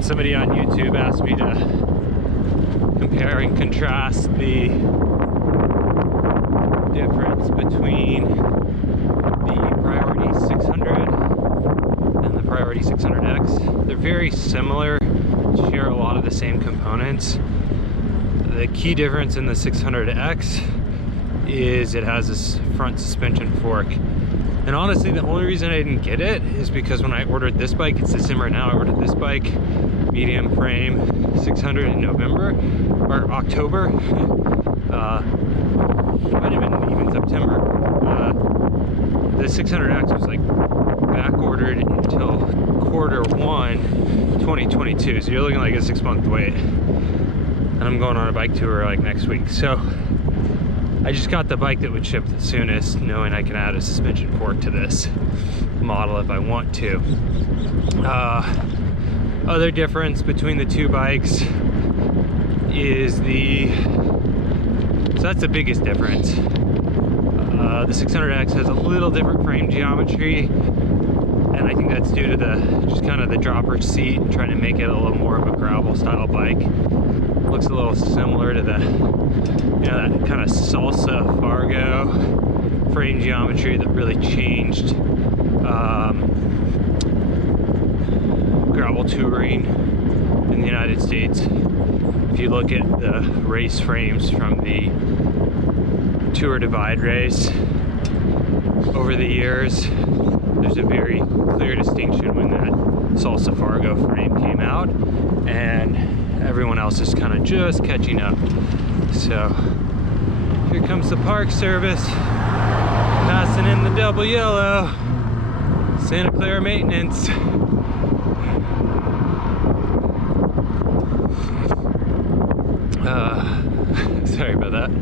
night, somebody on YouTube asked me to compare and contrast the difference between the Priority 600 and the Priority 600X. They're very similar, share a lot of the same components. The key difference in the 600X is it has this front suspension fork. And honestly, the only reason I didn't get it is because when I ordered this bike, it's the same right now, I ordered this bike, medium frame 600 in November, or October. It might have been even September. The 600X was like back ordered until Q1 2022. So you're looking like a 6-month wait. And I'm going on a bike tour like next week. So I just got the bike that would ship the soonest, knowing I can add a suspension fork to this model if I want to. Other difference between the two bikes is so that's the biggest difference. The 600X has a little different frame geometry, and I think that's due to just kind of the dropper seat and trying to make it a little more of a gravel style bike. Looks a little similar to that kind of salsa Fargo frame geometry that really changed gravel touring in the United States. If you look at the race frames from the Tour Divide race over the years, there's a very clear distinction when that salsa Fargo frame came out, and everyone else is kind of just catching up. So here comes the Park Service passing in the double yellow. Santa Clara maintenance. Sorry about that, a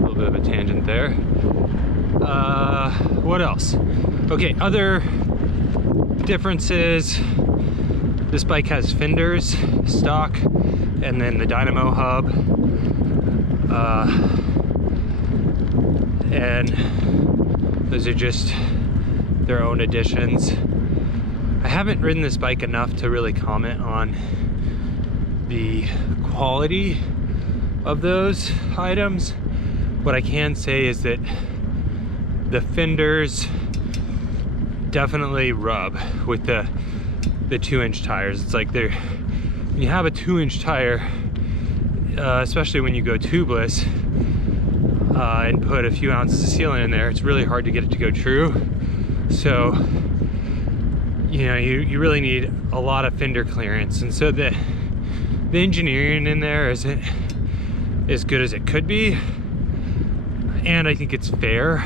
little bit of a tangent there. What else? Okay, other differences. This bike has fenders, stock, and then the dynamo hub. And those are just their own additions. I haven't ridden this bike enough to really comment on the quality of those items. What I can say is that the fenders definitely rub with the 2-inch tires. It's like when you have a 2-inch tire, especially when you go tubeless and put a few ounces of sealant in there, it's really hard to get it to go true. So you really need a lot of fender clearance, and so the engineering in there isn't as good as it could be, and I think it's fair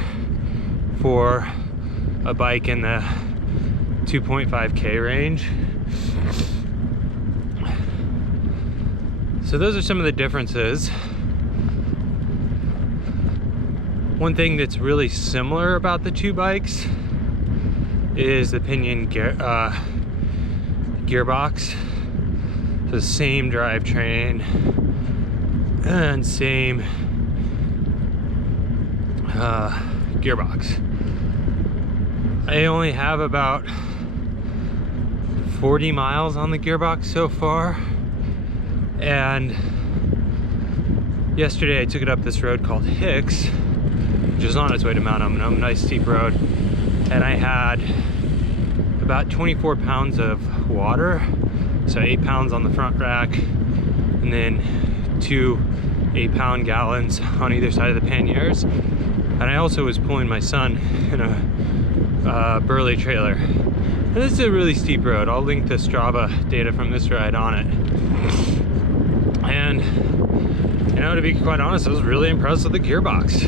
for a bike in the 2.5K range. So those are some of the differences. One thing that's really similar about the two bikes is the pinion gearbox. So same drivetrain and same gearbox. I only have about 40 miles on the gearbox so far, and yesterday I took it up this road called Hicks, which is on its way to Mount Umnum, nice steep road, and I had about 24 pounds of water, so 8 pounds on the front rack, and then 2 8-pound gallons on either side of the panniers. And I also was pulling my son in a Burley trailer. And this is a really steep road. I'll link the Strava data from this ride on it. And to be quite honest, I was really impressed with the gearbox.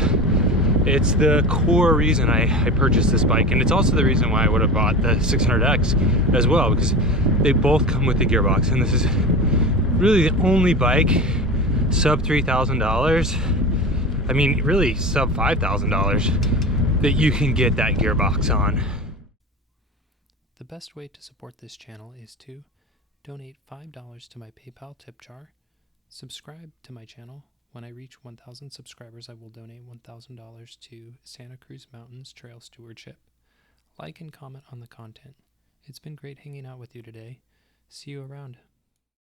It's the core reason I purchased this bike, and it's also the reason why I would have bought the 600X as well, because they both come with the gearbox, and this is really the only bike sub $3,000, I mean really sub $5,000, that you can get that gearbox on. The best way to support this channel is to donate $5 to my PayPal tip jar, subscribe to my channel. When I reach 1,000 subscribers, I will donate $1,000 to Santa Cruz Mountains Trail Stewardship. Like and comment on the content. It's been great hanging out with you today. See you around.